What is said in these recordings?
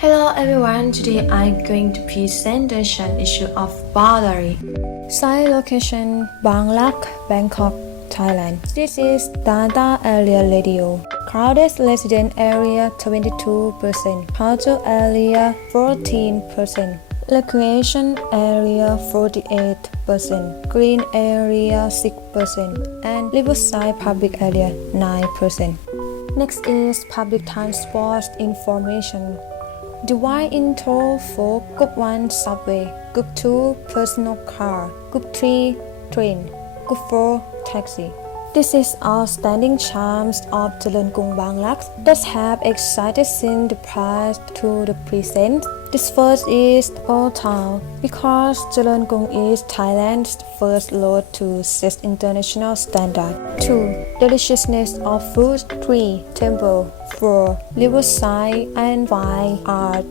Hello everyone, today I'm going to present the issue of boundary. Site location Bang Lak, Bangkok, Thailand. This is data area radio. Crowded resident area 22%, cultural area 14%, recreation area 48%, green area 6%, and riverside public area 9%. Next is public transport information. Divide into 4 Group 1 subway, Group 2 personal car, Group 3 train, Group 4 taxi. This is outstanding charms of Jalangkung Bangladesh that have excited since the past to the present. This first is Old Town because Jalangkung is Thailand's first road to set international standard. 2. Deliciousness of food. 3. Temple. 4. Riverside and 5. Art.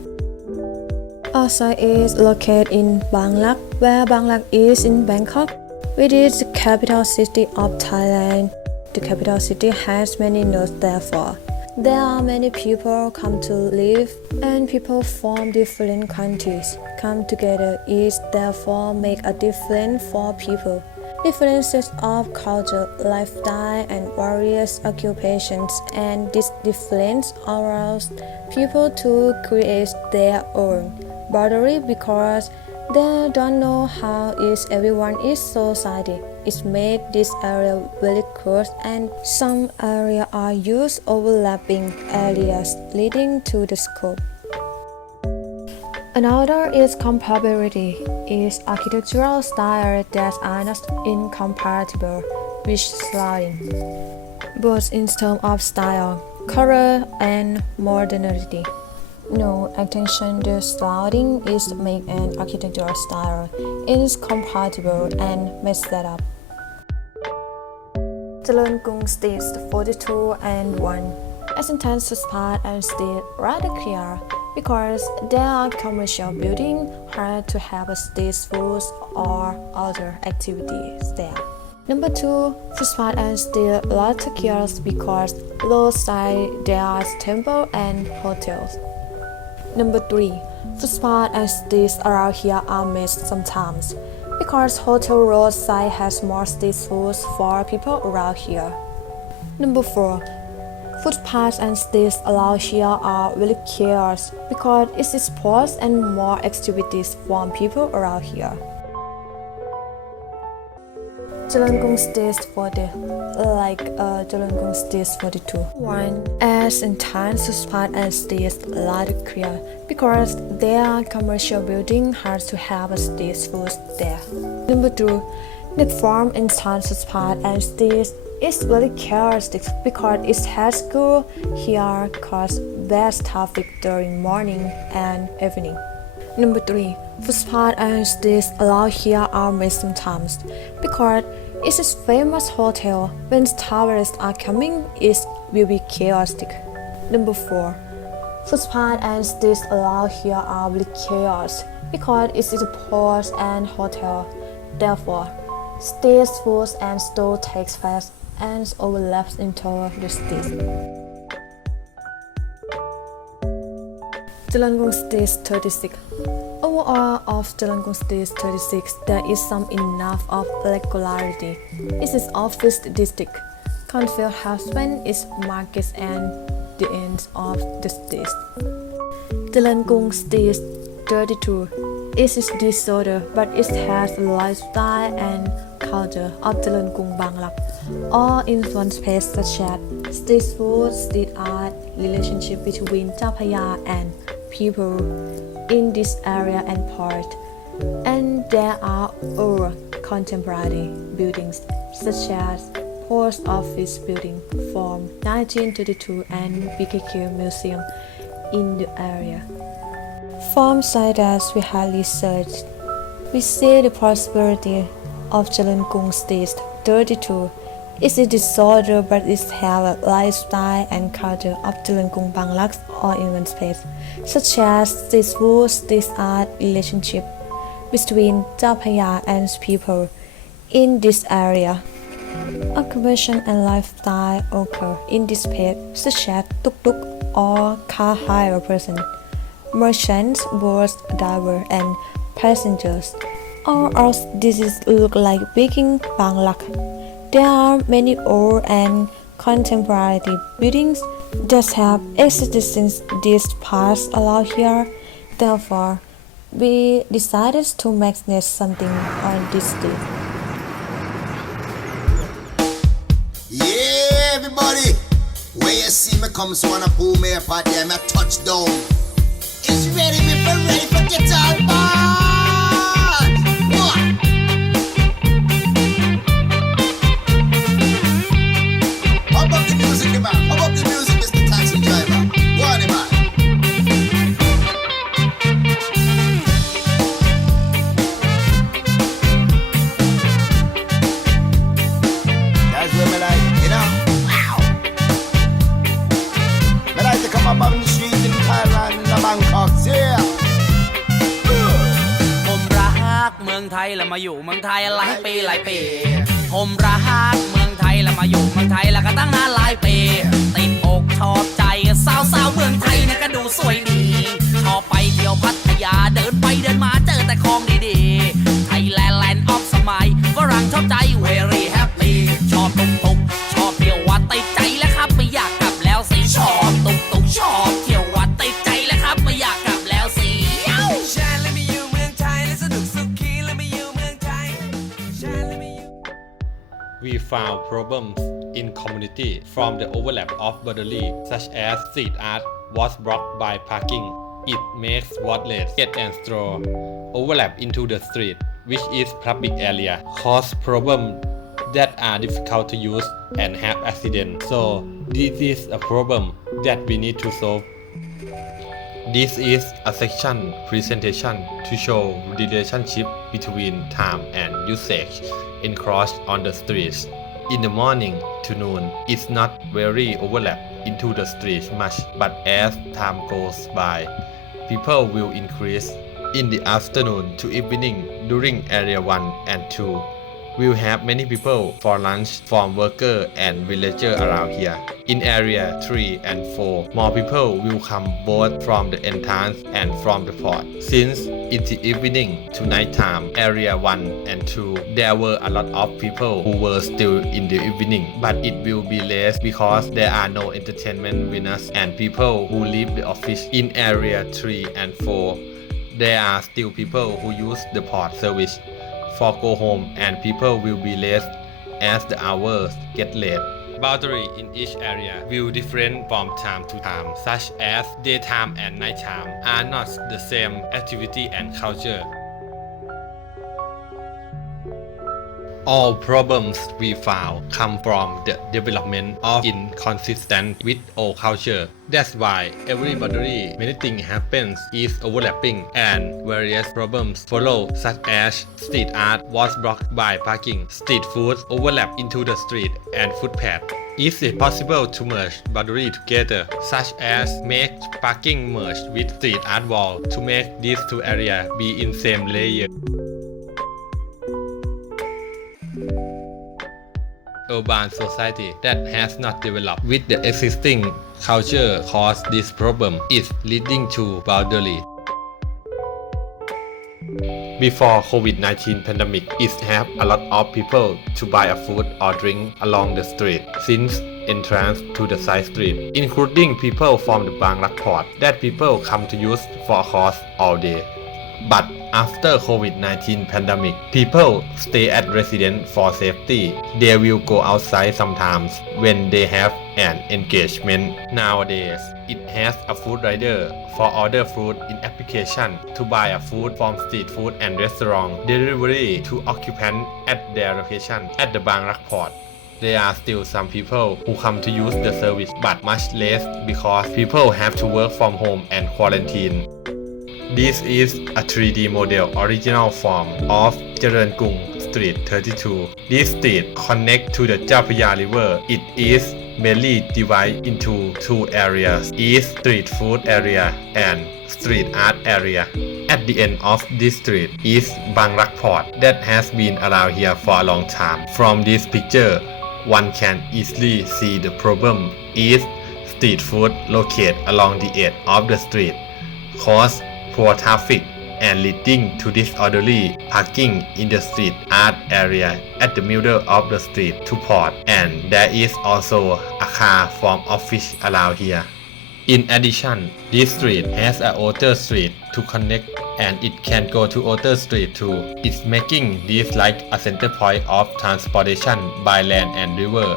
Our site is located in Bang Lak, where Bang Lak is in Bangkok. It is the capital city of Thailand. The capital city has many nodes, therefore. There are many people come to live, and people from different countries come together. It therefore make a difference for people. Differences of culture, lifestyle, and various occupations, and this difference allows people to create their own boundary because they don't know how is everyone is society. It makes this area very close, and some areas are used overlapping areas leading to the scope. Another is compatibility, is architectural style that are not incompatible with surrounding, both in terms of style, color, and modernity. No attention to surrounding is make an architectural style is compatible and messed up. Jalangkung Street 42 and 1. Acceptance part and street rather clear because there are commercial buildings hard to have a street food or other activities there. Number 2, footpath and street rather clear because roadside there are temples and hotels. Number 3, footpath and streets around here are missed sometimes because hotel roadside has more street foods for people around here. Number 4, footpaths and streets around here are really chaos because it is sports and more activities from people around here. Jalangkung Street 40, like Jalangkung Street 42. 1. As in time, footpaths and streets rather clear because there are commercial buildings hard to have a street food there. Number 2. The form in time, footpaths and streets is very chaotic because it has school here cause bad traffic during morning and evening. Number 3. Footpaths and streets around here are missed sometimes because it is famous hotel. When tourists are coming, it will be chaotic. Number 4. Footpaths and streets around here are really chaos because it is a port and hotel. Therefore, street food and store takes place and overlaps into the streets. Jalangkung Street 36. Overall of Jalangkung Street 36, there is some enough of regularity. It is office district. Conflict husband is markets and the ends of the street. Jalangkung Street 32. It is disorder, but it has the lifestyle and culture of Jalangkung Bangladesh. All in one space such as street food, street art, relationship between Chao Phraya and people in this area and part. And there are other contemporary buildings such as Post Office building from 1932 and BKQ Museum in the area. From side as we have researched, we see the possibility of Jalangkung Street 32 is a disorder, but it has a lifestyle and culture of Jalangkung Bangladesh all in one space, such as street food, street art, relationship between Chao Phraya and people in this area. Occupation and lifestyle occur in this space, such as tuk-tuk or car hire person. merchants, boats, divers, and passengers. All of this look like Peking Bangladesh. There are many old and contemporary buildings that have existed since these parts allow here. Therefore, we decided to make something on this day. Yeah, everybody. Where you see me come, so wanna pull me up out there, my touchdown. It's ready, me for ready for guitar band. What? Pump up the music, man. Pump up the music, Mr. Taxi Driver. Go on, man. That's what me like, you know. Wow. Me like to come up on the street in Thailand, in Bangkok, yeah. ผมรักเมืองไทยแล้วมาอยู่เมืองไทยหลายปีผมรักเมืองไทยแล้วมาอยู่เมืองไทยแล้วก็ตั้งนานหลายปีติดอกชอบใจสาวเมืองไทยนะก็ดูสวยดีชอบไปเที่ยวพัทยาเดินไปเดินมาเจอแต่ของดีๆไทยแลนด์แลนด์ออฟสมัยฝรั่งชอบใจ very happy ชอบตุกชอบเที่ยววัดติดใจแล้วครับไม่อยากกลับแล้วสิชอบตุกชอบเที่ยววัดติดใจแล้วครับไม่อยากกลับแล้วสิชาและไม่อยู่เมืองไทยและสนุกสุขีและไม่อยู่เมืองไทยชาและไม่อยู่ We found problems in community from the overlap of boundary such as street art was blocked by parking. It makes walklets, gate and straw overlap into the street, which is public area, cause problems that are difficult to use and have accidents. So this is a problem that we need to solve. This is a section presentation to show relationship between time and usage encroached on the streets. In the morning to noon, it's not very overlap into the streets much, but as time goes by, people will increase. In the afternoon to evening during area 1 and 2, we'll have many people for lunch from worker and villager around here. In area 3 and 4, more people will come both from the entrance and from the port. Since in the evening to night time, area 1 and 2, there were a lot of people who were still in the evening, but it will be less because there are no entertainment winners and people who leave the office. In area 3 and 4, there are still people who use the port service for go home and people will be less as the hours get late. Boundary in each area will different from time to time, such as daytime and nighttime are not the same activity and culture. All problems we found come from the development of inconsistent with old culture. That's why every boundary many things happens is overlapping and various problems follow, such as street art was blocked by parking, street food overlap into the street and footpath. Is it possible to merge boundary together, such as make parking merge with street art wall to make these two areas be in same layer? Urban society that has not developed with the existing culture cause this problem is leading to boundary. Before COVID-19 pandemic, it have a lot of people to buy a food or drink along the street since entrance to the side street, including people from the Bangladesh port that people come to use for a course all day. But after COVID-19 pandemic, people stay at residence for safety. They will go outside sometimes when they have an engagement. Nowadays, it has a food rider for order food in application to buy a food from street food and restaurant delivery to occupant at their location at the Bangladesh port. There are still some people who come to use the service but much less because people have to work from home and quarantine. This is a 3D model original form of Jaran Gung Street 32. This street connects to the Chao Phraya River. It is mainly divided into two areas, East Street Food area and Street Art area. At the end of this street is Bangladesh Port that has been around here for a long time. From this picture, one can easily see the problem is street food located along the edge of the street, cause poor traffic and leading to disorderly parking in the street art area at the middle of the street to port, and there is also a car from office around here. In addition, this street has a outer street to connect and it can go to outer street too. It's making this like a center point of transportation by land and river.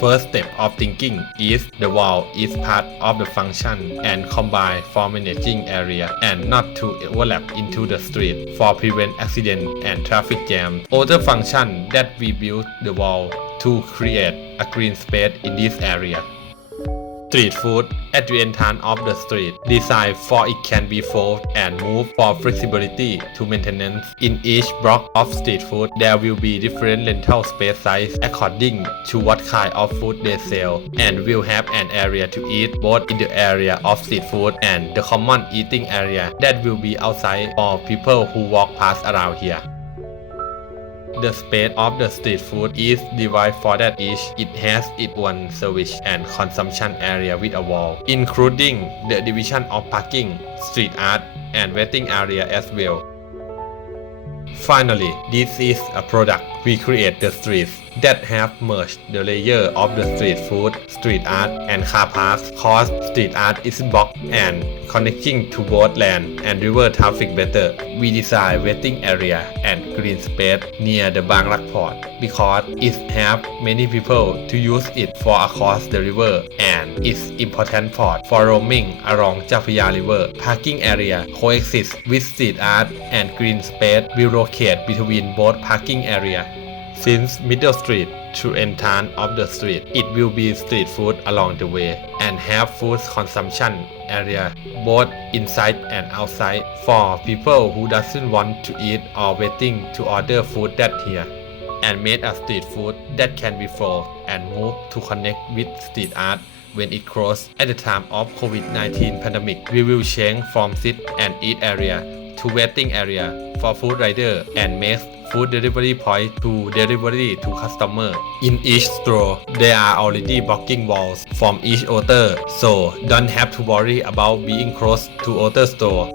First step of thinking is the wall is part of the function and combined for managing area and not to overlap into the street for prevent accident and traffic jam. Other function that we built the wall to create a green space in this area. Street food at the entrance of the street, designed for it can be fold and moved for flexibility to maintenance. In each block of street food, there will be different rental space size according to what kind of food they sell, and will have an area to eat both in the area of street food and the common eating area that will be outside for people who walk past around here. The space of the street food is divided for that each. It has its own service and consumption area with a wall, including the division of parking, street art, and waiting area as well. Finally, this is a product we create the streets that have merged the layer of the street food, street art, and car parks, cause street art is blocked and connecting to both land and river traffic better. We design waiting area and green space near the Bang Rak port because it have many people to use it for across the river and it's important port for roaming along จ้าพระยา River. Parking area coexist with street art and green space will locate between both parking area. Since Middle Street to entrance of the street, it will be street food along the way and have food consumption area both inside and outside for people who doesn't want to eat or waiting to order food that here, and made a street food that can be fold and move to connect with street art when it closed at the time of COVID-19 pandemic. We will change from sit and eat area to waiting area for food rider and make food delivery point to delivery to customer. In each store, there are already blocking walls from each outer, so don't have to worry about being close to outer store.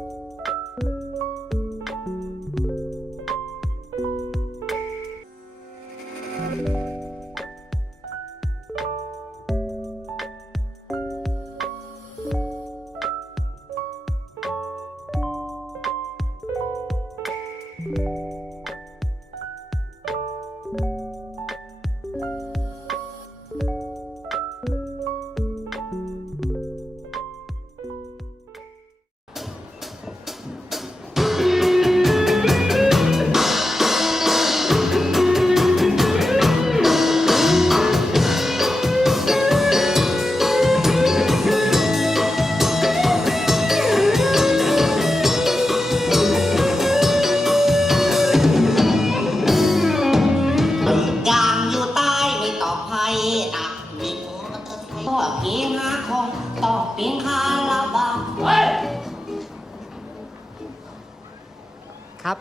ครับ